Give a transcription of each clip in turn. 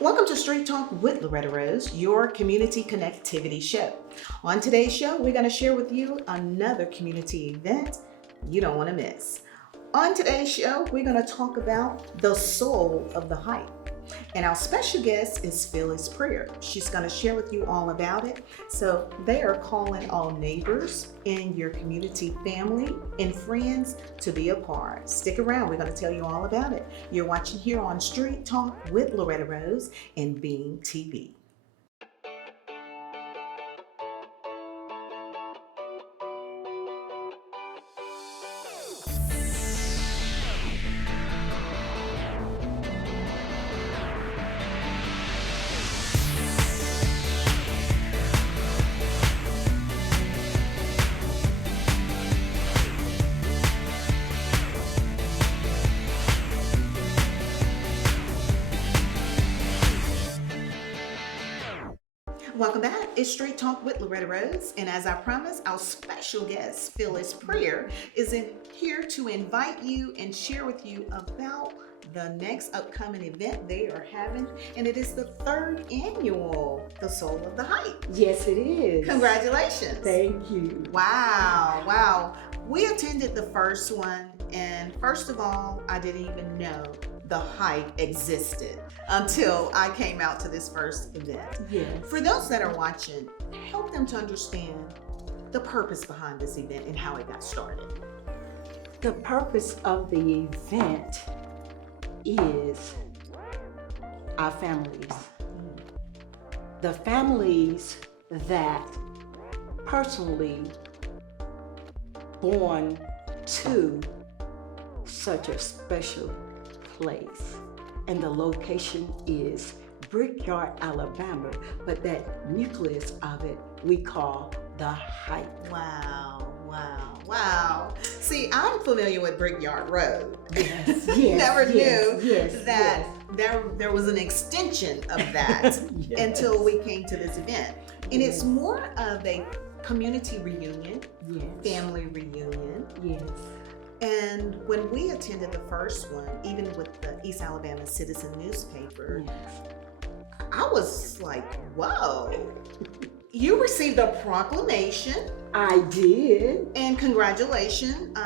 Welcome to Straight Talk with Loretta Rose, your community connectivity show. On today's show, we're going to share with you another community event you don't want to miss. On today's show, we're going to talk about the soul of the hike. And our special guest is Fillise Prayer. She's going to share with you all about it. So they are calling all neighbors in your community, family, and friends to be a part. Stick around. We're going to tell you all about it. You're watching here on Street Talk with Loretta Rose and Being TV. Welcome back. It's Straight Talk with Loretta Rose. And as I promised, our special guest, Fillise Prayer, is here to invite you and share with you about the next upcoming event they are having. And it is the third annual The Soul of the Hike. Yes, it is. Congratulations. Thank you. Wow. We attended the first one. And first of all, I didn't even know the hike existed until I came out to this first event. Yes. For those that are watching, help them to understand the purpose behind this event and how it got started. The purpose of the event is our families. The families that personally born to such a special place, and the location is Brickyard, Alabama, but that nucleus of it we call the hike. Wow. See, I'm familiar with Brickyard Road. Yes, Never knew that there was an extension of that until we came to this event. And it's more of a community reunion, family reunion. Yes. And when we attended the first one, even with the East Alabama Citizen newspaper, I was like, whoa. You received a proclamation. I did. And congratulations,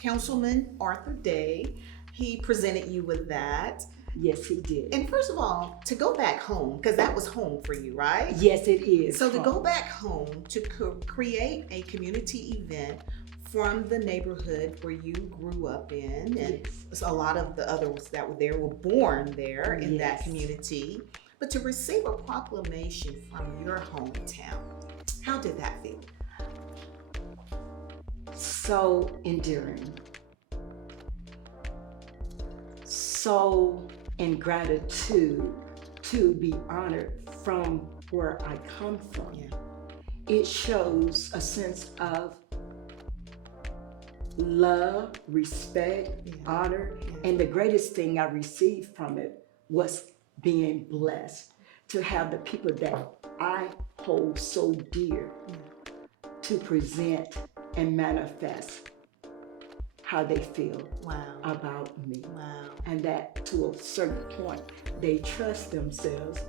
Councilman Arthur Day. He presented you with that. Yes, he did. And first of all, to go back home, because that was home for you, right? Yes, it is. So to go back home to create a community event from the neighborhood where you grew up in, and a lot of the others that were there were born there in that community, but to receive a proclamation from your hometown, how did that feel? So endearing. So in gratitude to be honored from where I come from. It shows a sense of love, respect, honor, and the greatest thing I received from it was being blessed to have the people that I hold so dear to present and manifest how they feel about me. And that to a certain point, they trust themselves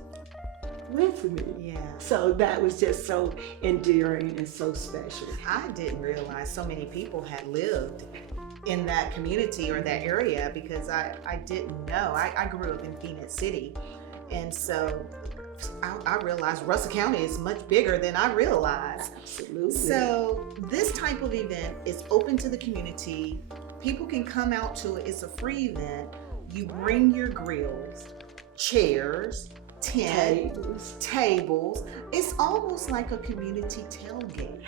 with me. So that was just so endearing and so special. I didn't realize so many people had lived in that community or that area, because I didn't know. I grew up in Phoenix City, and so I realized Russell County is much bigger than I realized. Absolutely. So this type of event is open to the community. People can come out to it. It's a free event. You bring your grills, chairs, tables. It's almost like a community tailgate.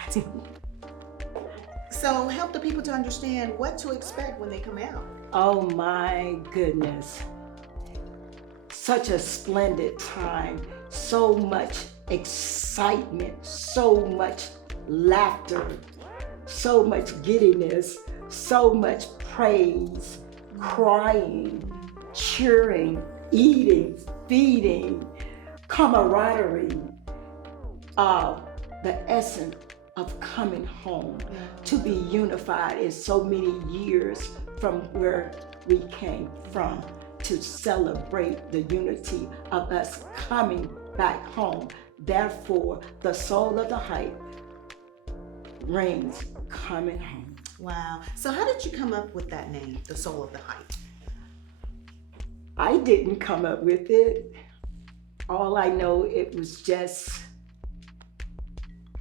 So help the people to understand what to expect when they come out. Oh my goodness. Such a splendid time. So much excitement, so much laughter, so much giddiness, so much praise, crying, cheering, eating, feeding, camaraderie, the essence of coming home, to be unified in so many years from where we came from, to celebrate the unity of us coming back home. Therefore, the soul of the hype rings coming home. Wow. So how did you come up with that name, the Soul of the Hype? I didn't come up with it. All I know, it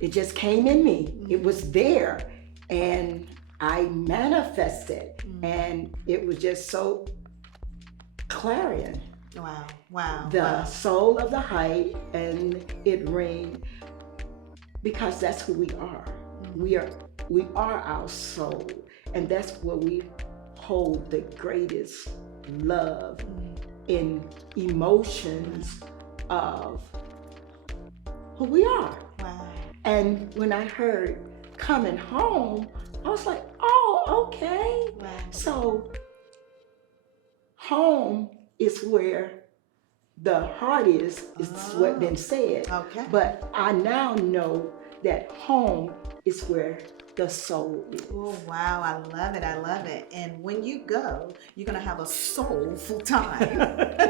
just came in me. It was there, and I manifested, and it was just so clarion. Wow, wow. The soul of the hype, and it rang because that's who we are. We are our soul, and that's where we hold the greatest love in emotions of who we are. Wow. And when I heard coming home, I was like, oh, okay. Wow. So home is where the heart is what been said. Okay. But I now know that home is where the soul is. Oh, wow. I love it. I love it. And when you go, you're going to have a soulful time.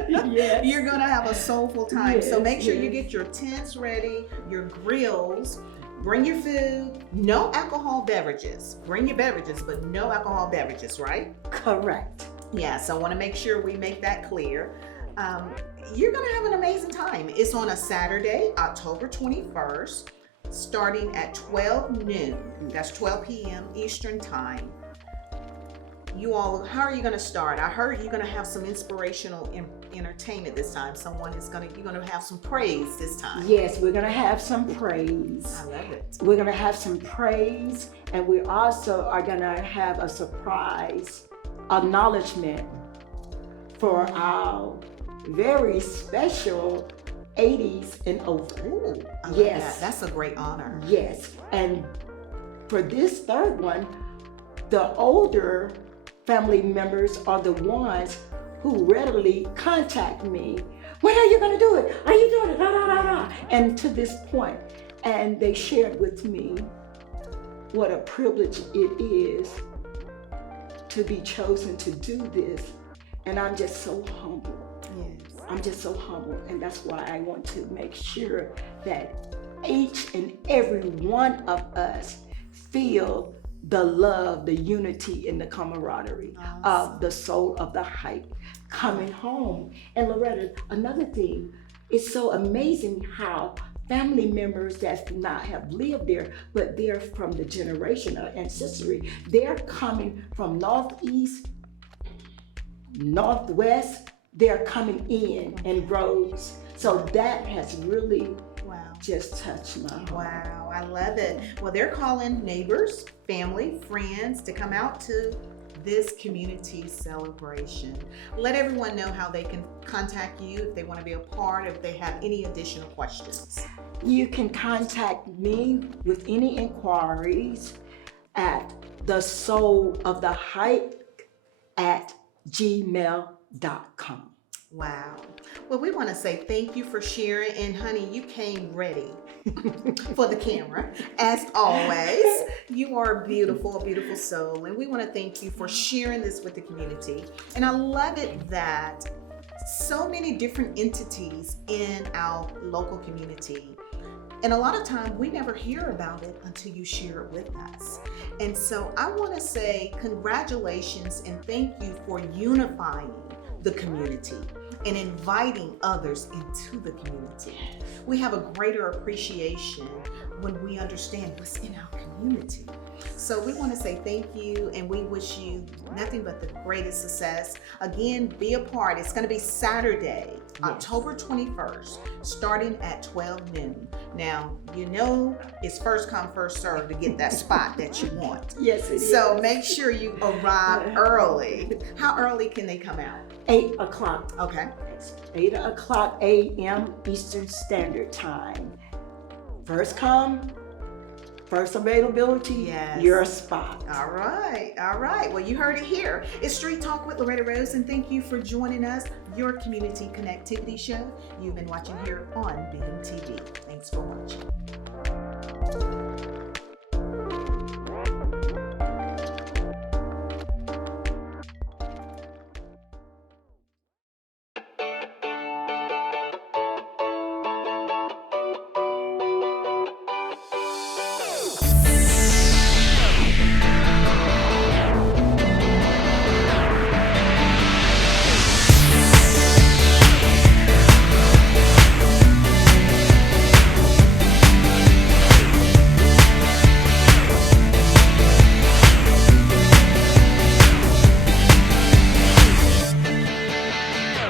Yes. You're going to have a soulful time. So Yes, make sure you yes. get your tents ready, your grills, bring your food, no alcohol beverages. Bring your beverages, but no alcohol beverages, right? Correct. Yeah, so I want to make sure we make that clear. You're going to have an amazing time. It's on a Saturday, October 21st, starting at 12 noon. That's 12 p.m. Eastern Time. You all, how are you going to start? I heard you're going to have some inspirational entertainment this time. You're going to have some praise this time. Yes, we're going to have some praise. I love it. We're going to have some praise, and we also are going to have a surprise acknowledgement for our very special 80s and over. Ooh, I love Yes. that. That's a great honor. Yes, and for this third one, the older family members are the ones who readily contact me. When are you going to do it? Are you doing it? Da, da, da, da. And to this point, and they shared with me what a privilege it is to be chosen to do this. And I'm just so humble. Yes. I'm just so humble, and that's why I want to make sure that each and every one of us feel the love, the unity, and the camaraderie of the soul of the hype coming home. And Loretta, another thing, it's so amazing how family members that not have lived there, but they're from the generation of ancestry, they're coming from northeast, northwest, they're coming in droves. So that has really just touched my heart. Wow, I love it. Well, they're calling neighbors, family, friends to come out to this community celebration. Let everyone know how they can contact you if they want to be a part, if they have any additional questions. You can contact me with any inquiries at thesoulofthehype@gmail.com. Wow. Well, we want to say thank you for sharing. And honey, you came ready for the camera. As always, you are a beautiful soul. And we want to thank you for sharing this with the community. And I love it that so many different entities in our local community. And a lot of time we never hear about it until you share it with us. And so I want to say congratulations and thank you for unifying the community and inviting others into the community. We have a greater appreciation when we understand what's in our community. So we want to say thank you, and we wish you nothing but the greatest success. Again, be a part. It's going to be Saturday, October 21st, starting at 12 noon. Now, you know it's first come, first serve to get that spot that you want. Yes, it is. So make sure you arrive early. How early can they come out? 8 o'clock. Okay. 8 o'clock a.m. Eastern Standard Time. First come, first availability, Yes. your spot. All right. Well, you heard it here. It's Street Talk with Loretta Rose, and thank you for joining us, your community connectivity show. You've been watching here on Beam TV. Thanks for watching.